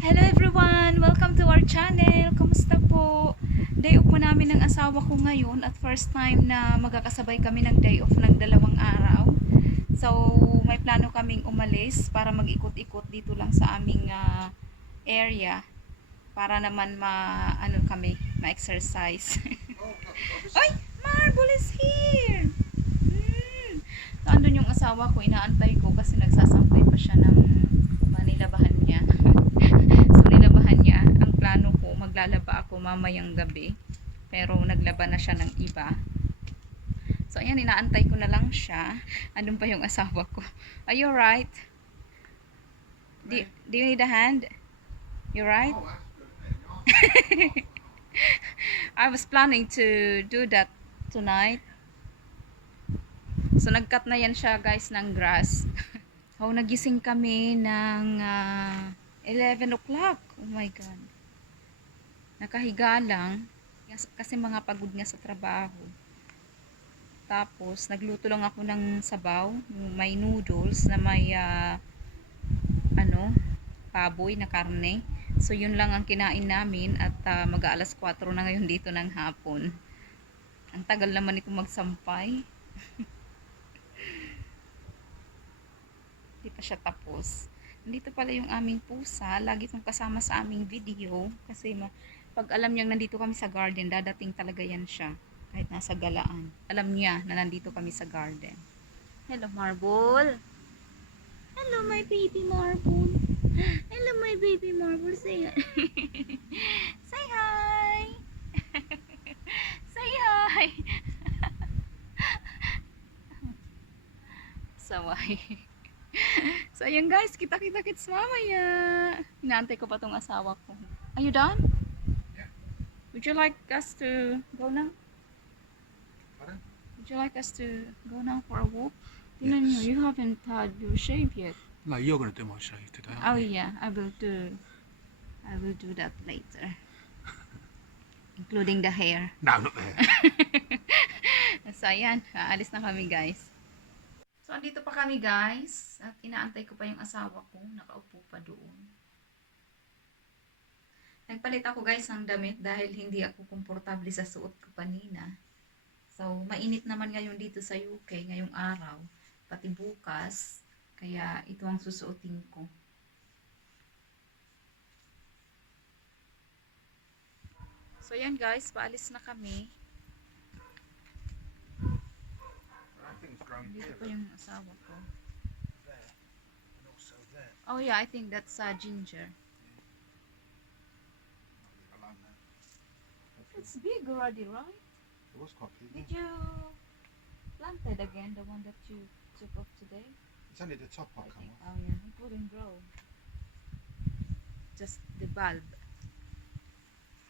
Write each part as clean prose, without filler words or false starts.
Hello everyone! Welcome to our channel! Kamusta po? Day off po namin ng asawa ko ngayon at first time na magkakasabay kami ng day off ng 2 araw. So, may plano kaming umalis para mag-ikot-ikot dito lang sa aming area para naman ma-exercise. Ay! Marble is here! So, andun yung asawa ko, inaantay ko kasi nagsasampay pa siya ng manilabahan niya. So, nilabahan niya. Ang plano ko, maglalaba ako mamayang gabi. Pero naglaba na siya ng iba. So, ayan, inaantay ko na lang siya. Andun pa yung asawa ko. Are you right? Do you need a hand? You right? I was planning to do that tonight. So, nag-cut na yan siya, guys, ng grass. So, nagising kami ng 11 o'clock. Oh my God. Nakahiga lang. Kasi mga pagod nga sa trabaho. Tapos, nagluto lang ako ng sabaw. May noodles na may baboy na karne. So, yun lang ang kinain namin. At mag-aalas 4 na ngayon dito ng hapon. Ang tagal naman ito magsampay. Hindi pa siya tapos. Nandito pala yung aming pusa. Lagi itong kasama sa aming video. Kasi pag alam niyang nandito kami sa garden, dadating talaga yan siya. Kahit nasa galaan. Alam niya na nandito kami sa garden. Hello, Marble. Hello, my baby Marble. Hello, my baby Marble. Say hi. Say hi. Say hi. Saway. So, ayun guys, kita-kita kits mamaya. Inaantay ko pa tong asawa ko. Are you done? Yeah. Would you like us to go now? Pardon? Would you like us to go now for a walk? Tingnan Yes. nyo, you haven't had your shave yet. No, you're going to do my shave today, Oh aren't you? yeah, I will do that later. Including the hair. No, not there. So, ayan, aalis na kami guys. So, andito pa kami guys. At inaantay ko pa yung asawa ko. Nakaupo pa doon. Nagpalit ako guys ng damit dahil hindi ako komportable sa suot ko kanina. So, mainit naman ngayon dito sa UK ngayong araw. Pati bukas. Kaya ito ang susuotin ko. So, yan guys. Paalis na kami. Dito pa yung asawa ko. There, and also there. Oh yeah, I think that's ginger. Alone there. It's big already, right? It was quite big. Did Yeah. you plant it again, the one that you took off today? It's only the top I I come think. off. Oh yeah, it wouldn't grow. Just the bulb.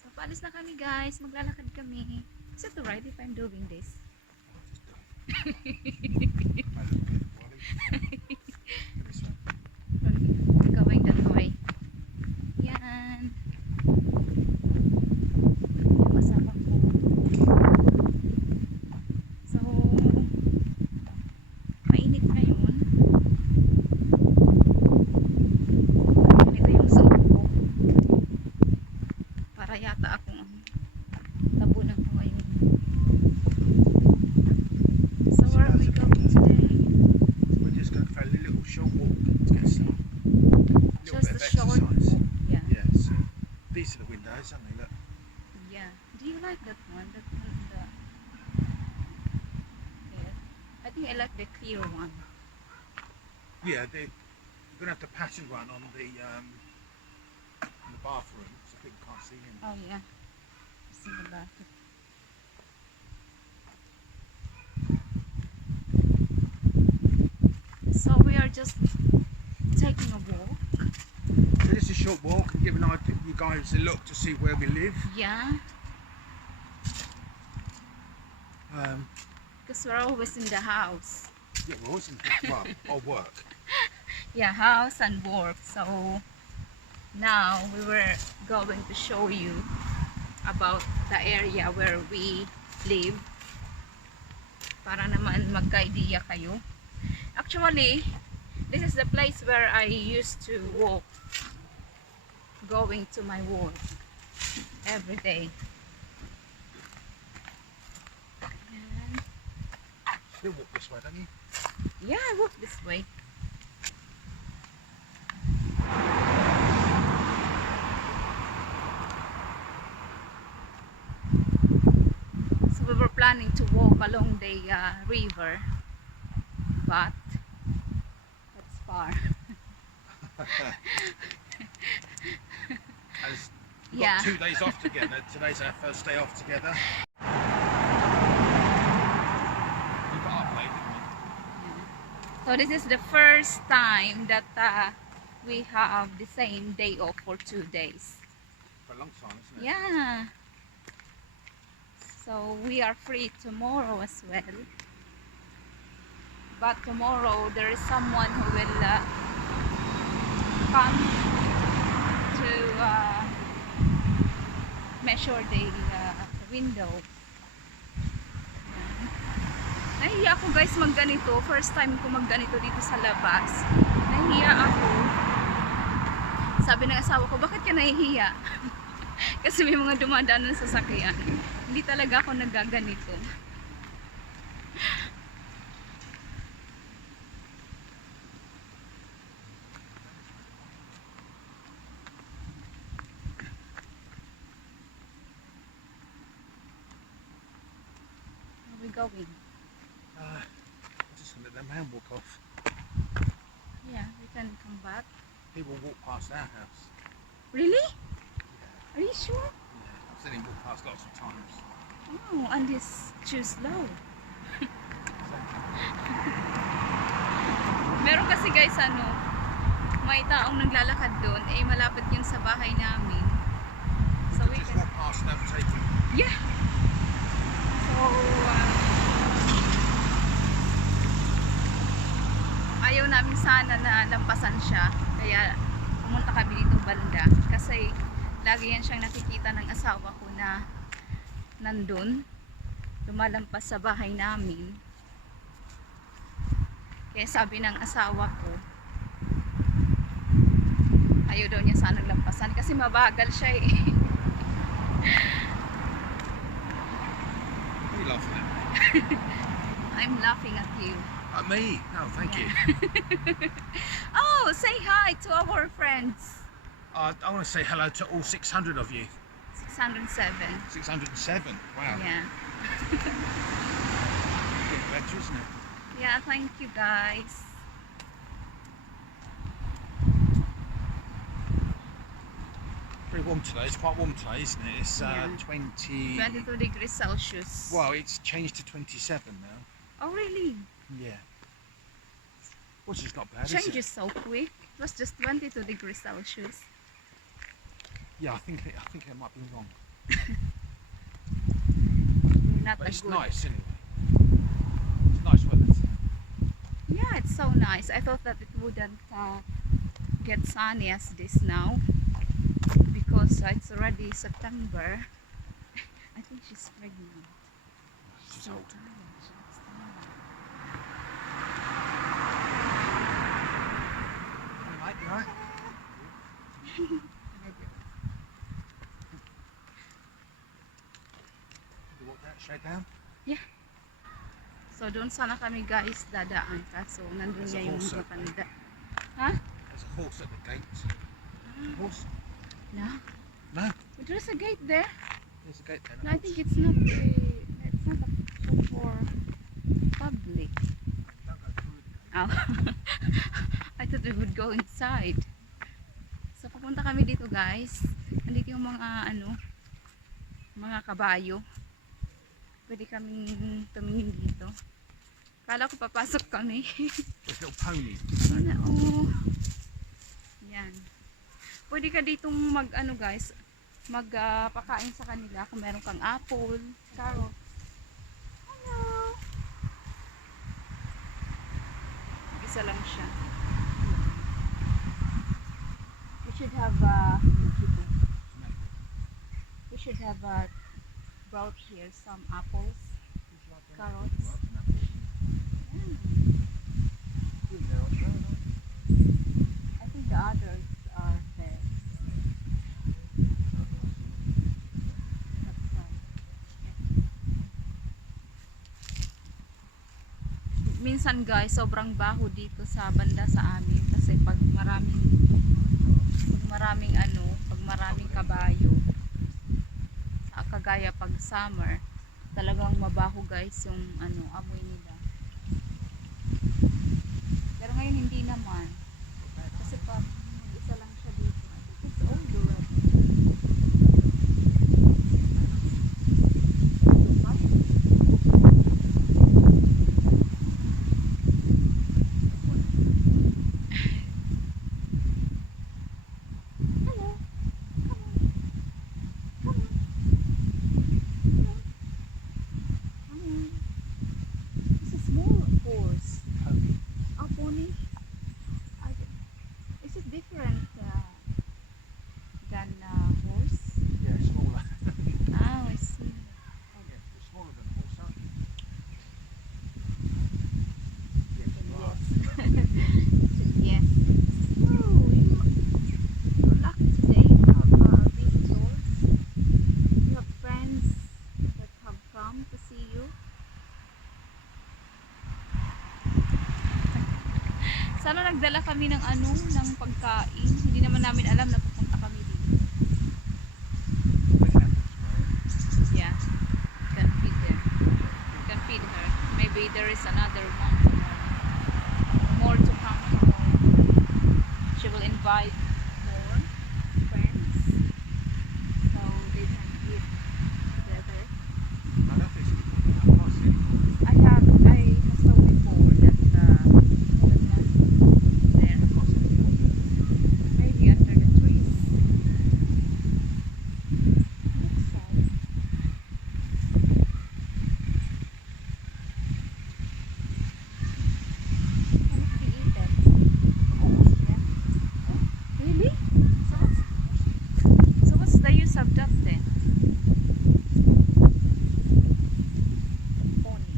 So, paalis na kami guys. Maglalakad kami. Is it alright if I'm doing this? Oh, just do it. Might look good, Wally. This one. Going that way. Yan. Yung asawa ko. So, mainit ngayon. Ito yung suot ko. Para yata akong tabunan ko ngayon. So, where are we going today? We're just going for a little short walk to get some little Just bit a of short exercise. walk. Yeah. Yeah, so these are the windows, aren't they? Look. Yeah. Do you like that one? That one, the yeah. I think I like the clear one. Yeah, you're going to have the pattern one on the bathroom, so people can't see him. Oh yeah. It's in the back. So we are just taking a walk. So this is a short walk and give you guys a look to see where we live. Yeah. Um, Because we're always in the house. yeah, we're always in well, or work. Yeah, house and work. So now we were going to show you about the area where we live para naman magka-idea kayo. Actually, this is the place where I used to walk going to my work every day. And Still walk this way, don't you? yeah, I walk this way. So we were planning to walk along the river, but that's far. As we've Yeah. got 2 days off together. Today's our first day off together. We got up late, didn't we? So this is the first time that we have the same day off for 2 days. For a long time, isn't it? Yeah. So we are free tomorrow as well. But tomorrow there is someone who will come to measure the window. Nahiya ako guys magganito. First time ko magganito dito sa labas. Nahiya ako. Sabi ng asawa ko, bakit ka nahihiya? Kasi may mga dumadaan na sasakyan. Hindi talaga ako nagaganito. Where are we going? I'm just going to let the man walk off. Yeah, we can come back. He will walk past our house. Really? Are you sure? Yeah, I've seen him walk past lots of times. Oh, and he's too slow. Meron kasi guys may taong naglalakad doon, malapit yun sa bahay namin. So we Just can, walk past and overtake him. yeah. So ayaw namin sana na lampasan siya, kaya pumunta kami dito banda kasi lagi yan siyang nakikita ng asawa ko na nandun, lumalampas sa bahay namin. Kaya sabi ng asawa ko, ayaw daw niya sanang lampasan kasi mabagal siya eh. What are you laughing at? I'm laughing at you. At me? No, thank you. Oh, say hi to our friends. I want to say hello to all 600 of you. 607. 607. Wow. Yeah. Getting better, isn't it? Yeah, thank you guys. Very warm today. It's quite warm today, isn't it? It's Yeah. 20. 22 degrees Celsius. Well, it's changed to 27 now. Oh really? Yeah. Which is not bad, is Changes it? so quick. It was just 22 degrees Celsius. Yeah, I think it might be wrong. Not But a it's good. nice anyway. It's nice weather. Yeah, it's so nice. I thought that it wouldn't get sunny as this now because it's already September. I think she's pregnant. She's So old. tired. She's tired. Mate, you alright? You walk that straight down? So doon sana kami guys dadaan kaso nandun There's niya a yung horse out matanda. There's a horse at the gate. Horse? No, No, but there's a gate there. there's a gate there. No, I think it's not a for public. Don't go through the gate. Oh. I thought we would go inside. So pupunta kami dito guys. Nandito yung mga mga kabayo. Pwede kaming tumingin dito. Kala ko papasok kami. There's little ponies. Ayun na, oh. Yan. Pwede ka ditong guys, pakain sa kanila kung meron kang apple, carrot. Hello! Isa lang siya. We should have brought here some apples, carrots. Yeah. I think the others are there. minsan guys, sobrang baho dito sa banda sa amin kasi pag maraming kabayo, sa kagaya pag summer, talagang mabaho guys yung amoy nila. Pero ngayon hindi naman. Kasi pag isa lang siya dito. I think it's older already. Hello. Come on. Come on. Come on. Come on. It's a small horse. A pony. Is it different than horse? Yeah, smaller. Oh, I see. Yeah, it's smaller than a horse, aren't you? Yes, you are. Yes. Oh, you're lucky today. You have visitors. You have friends that have come to see you. Sana nagdala kami ng ng pagkain. Hindi naman namin alam na pupunta kami dito. Yeah. You can feed them. You can feed her. Maybe there is another one tomorrow. More to come tomorrow. She will invite more friends. So they can eat together. I don't think it's good. I can't see it. I have saw before that one there. I can't see it. Maybe under the trees. Looks so. Can it be eaten? A horse. Yeah. Oh, really? So what's the use of that then? Pony.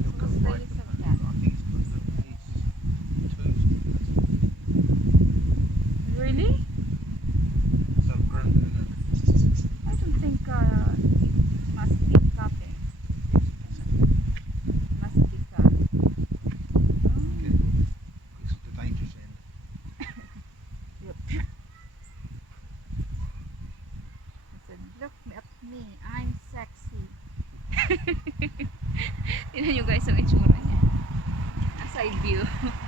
You'll go What's the right. use of that? I think it's good that it's twos. Really? So grown, isn't it? I don't think it must be cutting. Must be cut. Oh. It's the dangerous end. Yep. I said, look at me, I'm sexy. Tignan nyo guys ang itsura niya. A side view. Look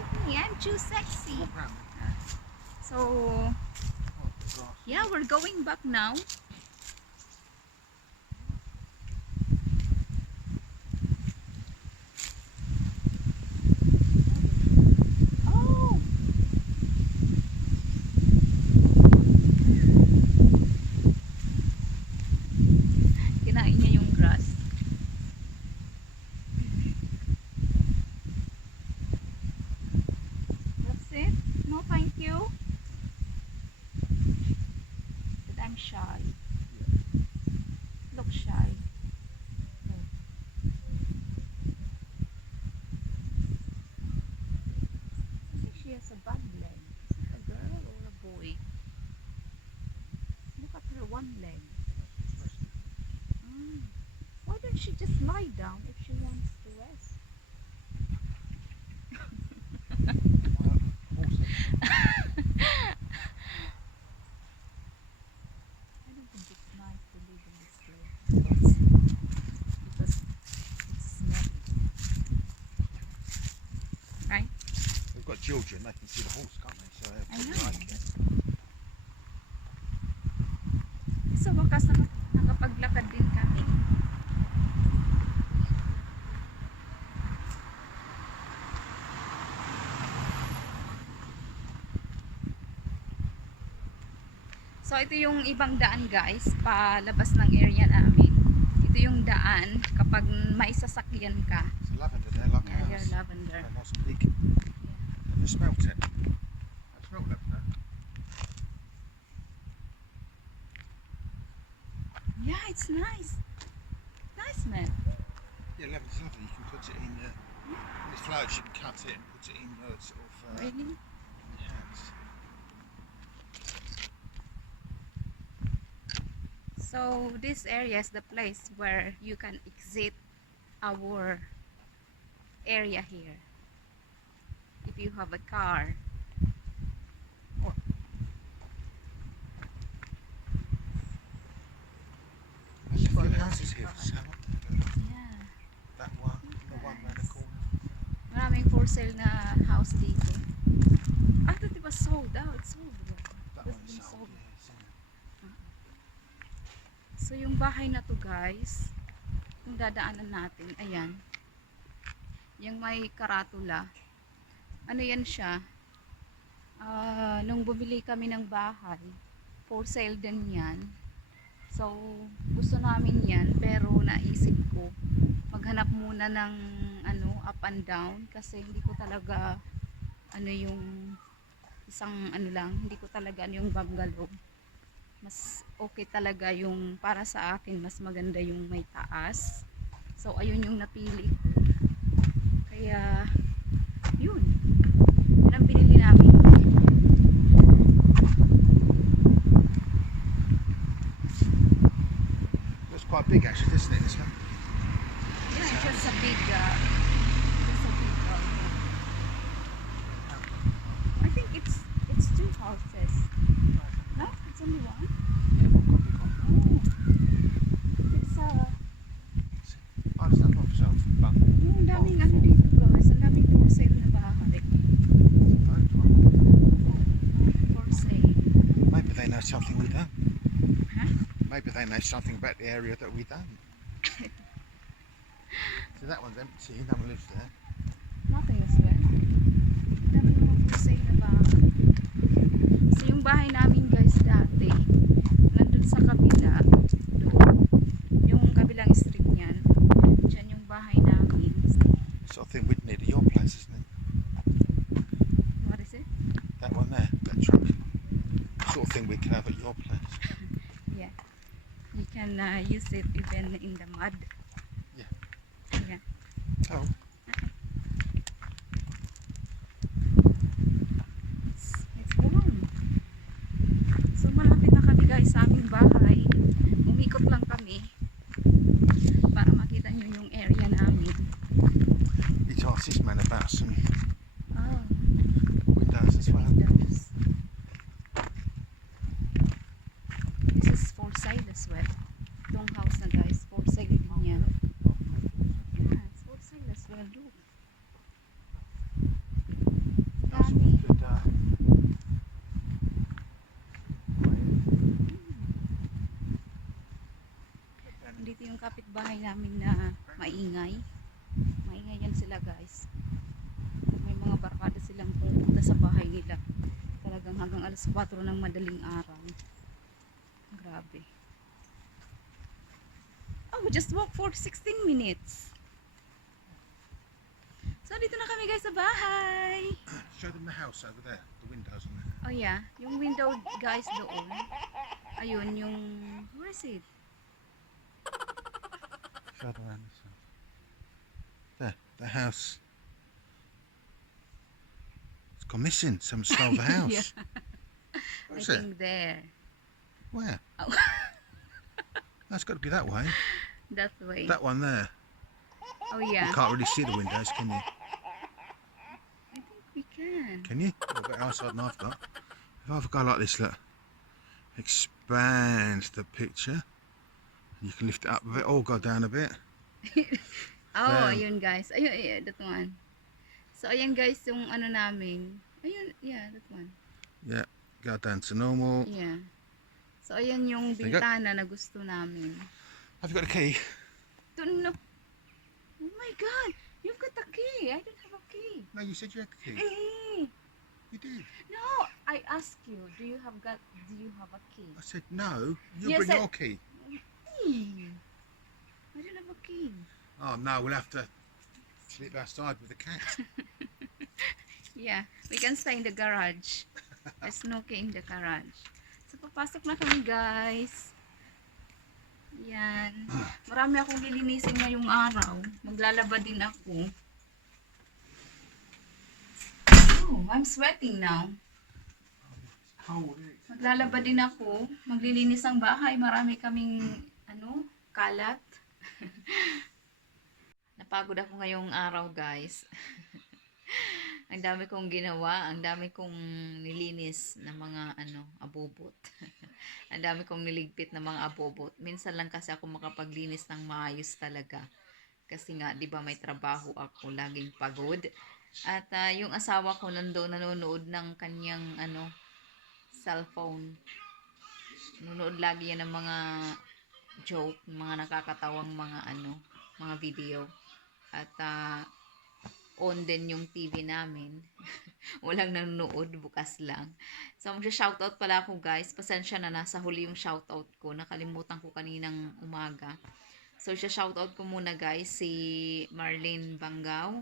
at me, I'm too sexy. Walk round. So, Oh, the grass. yeah, we're going back now. Oh! Kinain niya yung grass. That's it? No, thank you. But I'm shy. Look shy. No. I think she has a bad leg. Is it a girl or a boy? Look at her one leg. Mm. Why don't she just lie down if she wants to rest? Horse. I don't think it's nice to live in this place because it's smelly. Right? They've got children, they can see the horse, can't they? So I they'll know. probably like it. Sa wakas nakapaglakad din kami. So ito yung ibang daan guys, palabas ng area namin. Ito yung daan kapag may sasakyan ka. It's lavender there, like Yeah, a they're house. lavender. They're nice and big. Have you smelt it? I smelt lavender. Yeah, it's nice. Nice man. Yeah, lavender's lovely. You can put it in, when it's flowers, you can cut it and put it in sort of Really? in your hands. So So this area is the place where you can exit our area here. If you have a car. Or, There's a few houses here for sale. yeah. That one, the one round the corner. Maraming for sale na house dito. I thought it was sold out. It's sold. That It's one been is sold, sold. yeah. It's sold. So yung bahay na to guys, kung dadaanan natin, ayan. Yung may karatula. Ano yan siya? Nung bumili kami ng bahay, for sale din yan. So, gusto namin yan, pero naisip ko, maghanap muna ng up and down, kasi hindi ko talaga, yung isang hindi ko talaga yung bungalow. Mas okay talaga yung, para sa akin, mas maganda yung may taas. So, ayun yung napili ko. Kaya, yun. Yun ang pinili namin. It's quite big actually, isn't it? This one? Yeah, it's just a big, I think it's two houses. No? It's only one? Yeah, one big one. Oh. It's Oh, it's not for sale. But ang daming dito guys. Ang daming for sale na bahay. For sale. maybe they know something we don't. Huh? Maybe they know something about the area that we don't. So that one's empty, no one lives there. Nothing as well. Dami naman for sale na bahay. So yung bahay namin guys dati, nandun sa kabila, doon. Yung kabilang street niyan. Diyan yung bahay namin. Sort of thing we'd need at your place, isn't it? What is it? That one there, that truck. Sort of thing we could have at your place. Yeah. You can use it even in the mud. Yeah. Yeah. Oh, It's warm. So malapit na kami guys sa aming bahay. Umikot lang kami para makita nyo yung area namin. he asked this man about some Oh, windows as well. windows. This is for sale as well. Itong house na guys, for sale din yan. Yeah, it's for sale as well. Look. That's Dami. what we could, Dito yung kapitbahay namin na maingay. Maingay yan sila guys. May mga barkada silang pupunta sa bahay nila. Talagang hanggang alas 4 ng madaling araw. Grabe. Oh, we just walk for 16 minutes. So dito na kami guys sa bahay. show them the house over there, the windows on there. Oh yeah, yung window guys doon. Ayun yung, where is it? Show them around this house. There, the house. It's gone missing. Someone stole the house. Yeah. I Where's it? think there. Where? Oh. That's got to be that way. That way. That one there. Oh yeah. You can't really see the windows, can you? I think we can. Can you? I've got outside and I've got. If I've go like this, look. Expand the picture. You can lift it up a bit or go down a bit. Oh, Damn. ayun guys. Ayun, yeah, that one. So, ayan guys, yung ano namin. Ayun, yeah, that one. Yeah, go down to normal. Yeah. So, ayan yung There you go. bintana na gusto namin. Have you got a key? Don't know. Oh my God! You've got the key! I don't have a key. No, you said you had the key. Eh, You did. no, I asked you, do you have a key? I said no. You Yes, bring I- your key. I don't have a key. Oh no, we'll have to sleep outside with the cat. Yeah, we can stay in the garage. There's no key in the garage. So, papasok na kami guys. Yan. Marami akong lilinisin ngayong araw. Maglalaba din ako. Oh, I'm sweating now. cold, isn't it? Maglalaba din ako. Maglilinis ng bahay. Marami kaming, kalat. Napagod ako ngayong araw, guys. Ang dami kong ginawa, ang dami kong nilinis na mga abobot. Ang dami kong niligpit na mga abobot. Minsan lang kasi ako makapaglinis ng maayos talaga. Kasi nga, 'di ba, may trabaho ako, laging pagod. At yung asawa ko nandoon nanonood ng kanyang cellphone. Nanonood lagi yan ng mga joke, mga nakakatawang mga video. At on din yung TV namin. Walang nanonood, bukas lang. So, magsha-shoutout pala ako, guys. Pasensya na, nasa huli yung shoutout ko. Nakalimutan ko kaninang umaga. So, shoutout ko muna, guys, si Marlene Bangaw,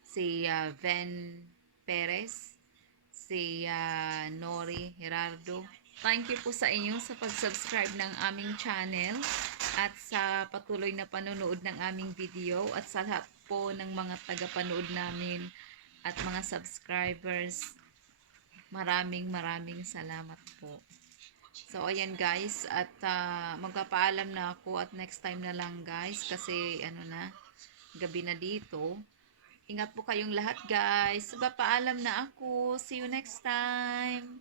si Ven Perez, si Nori Gerardo. Thank you po sa inyo sa pag-subscribe ng aming channel at sa patuloy na panonood ng aming video at sa lahat po ng mga tagapanood namin at mga subscribers. Maraming salamat po. So, ayan guys, at magpapaalam na ako at next time na lang guys kasi gabi na dito. Ingat po kayong lahat guys. Magpapaalam na ako. See you next time.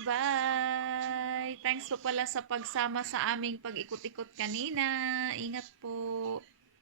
Bye! Thanks po pala sa pagsama sa aming pag-ikot-ikot kanina. Ingat po.